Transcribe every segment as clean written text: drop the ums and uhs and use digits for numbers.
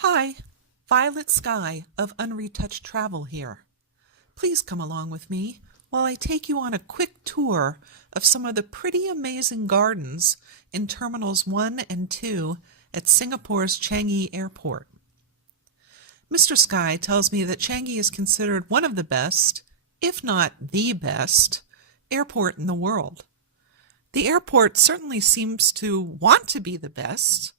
Hi, Violet Sky of Unretouched Travel here. Please come along with me while I take you on a quick tour of some of the pretty amazing gardens in Terminals 1 and 2 at Singapore's Changi Airport. Mr. Sky tells me that Changi is considered one of the best, if not the best, airport in the world. The airport certainly seems to want to be the best,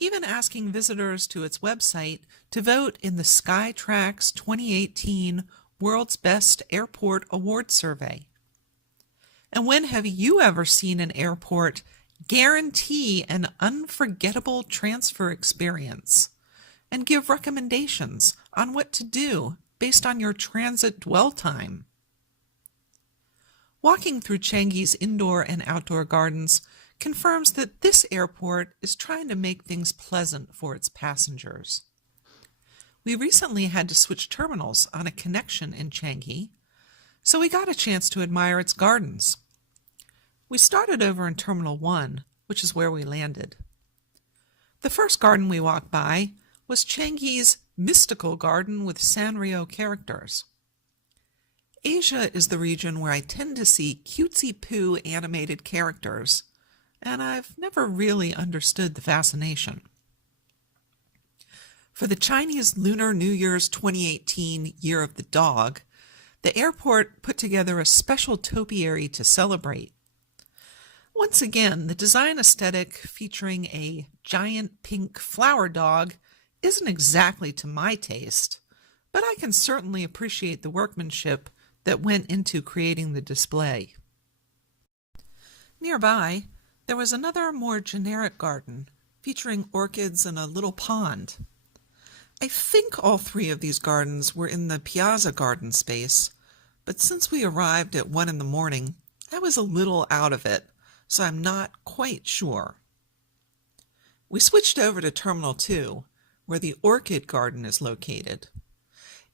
even asking visitors to its website to vote in the Skytrax 2018 World's Best Airport Award Survey. And when have you ever seen an airport guarantee an unforgettable transfer experience and give recommendations on what to do based on your transit dwell time? Walking through Changi's indoor and outdoor gardens confirms that this airport is trying to make things pleasant for its passengers. We recently had to switch terminals on a connection in Changi, so we got a chance to admire its gardens. We started over in Terminal 1, which is where we landed. The first garden we walked by was Changi's mystical garden with Sanrio characters. Asia is the region where I tend to see cutesy-poo animated characters, and I've never really understood the fascination. For the Chinese Lunar New Year's 2018 Year of the Dog, the airport put together a special topiary to celebrate. Once again, the design aesthetic featuring a giant pink flower dog isn't exactly to my taste, but I can certainly appreciate the workmanship that went into creating the display. Nearby, there was another more generic garden featuring orchids and a little pond. I think all three of these gardens were in the Piazza garden space, but since we arrived at 1 in the morning, I was a little out of it, so I'm not quite sure. We switched over to Terminal 2, where the orchid garden is located.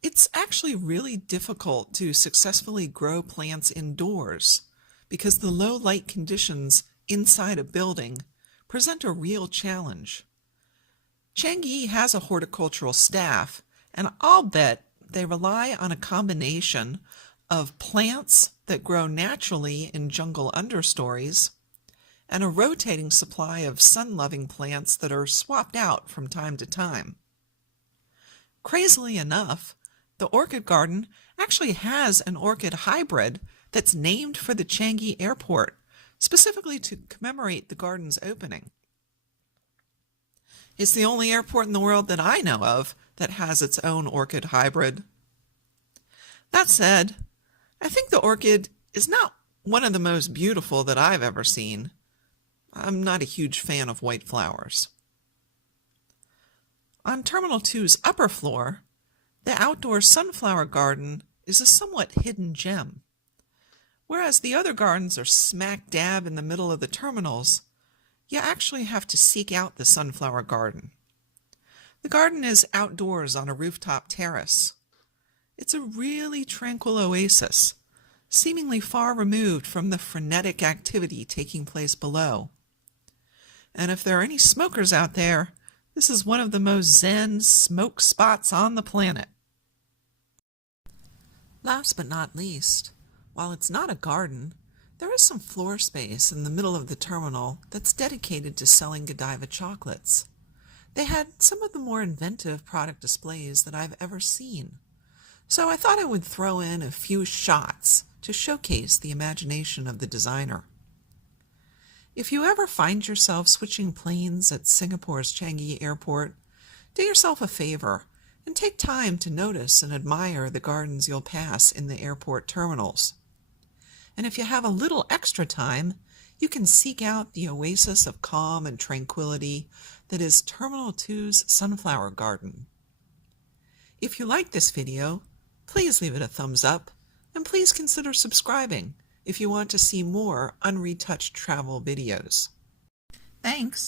It's actually really difficult to successfully grow plants indoors because the low light conditions inside a building present a real challenge. Changi has a horticultural staff, and I'll bet they rely on a combination of plants that grow naturally in jungle understories and a rotating supply of sun-loving plants that are swapped out from time to time. Crazily enough, the orchid garden actually has an orchid hybrid that's named for the Changi Airport, specifically to commemorate the garden's opening. It's the only airport in the world that I know of that has its own orchid hybrid. That said, I think the orchid is not one of the most beautiful that I've ever seen. I'm not a huge fan of white flowers. On Terminal 2's upper floor, the outdoor sunflower garden is a somewhat hidden gem. Whereas the other gardens are smack dab in the middle of the terminals, you actually have to seek out the sunflower garden. The garden is outdoors on a rooftop terrace. It's a really tranquil oasis, seemingly far removed from the frenetic activity taking place below. And if there are any smokers out there, this is one of the most zen smoke spots on the planet. Last but not least, while it's not a garden, there is some floor space in the middle of the terminal that's dedicated to selling Godiva chocolates. They had some of the more inventive product displays that I've ever seen, so I thought I would throw in a few shots to showcase the imagination of the designer. If you ever find yourself switching planes at Singapore's Changi Airport, do yourself a favor and take time to notice and admire the gardens you'll pass in the airport terminals. And if you have a little extra time, you can seek out the oasis of calm and tranquility that is Terminal 2's sunflower garden. If you like this video, please leave it a thumbs up, and please consider subscribing if you want to see more unretouched travel videos. Thanks!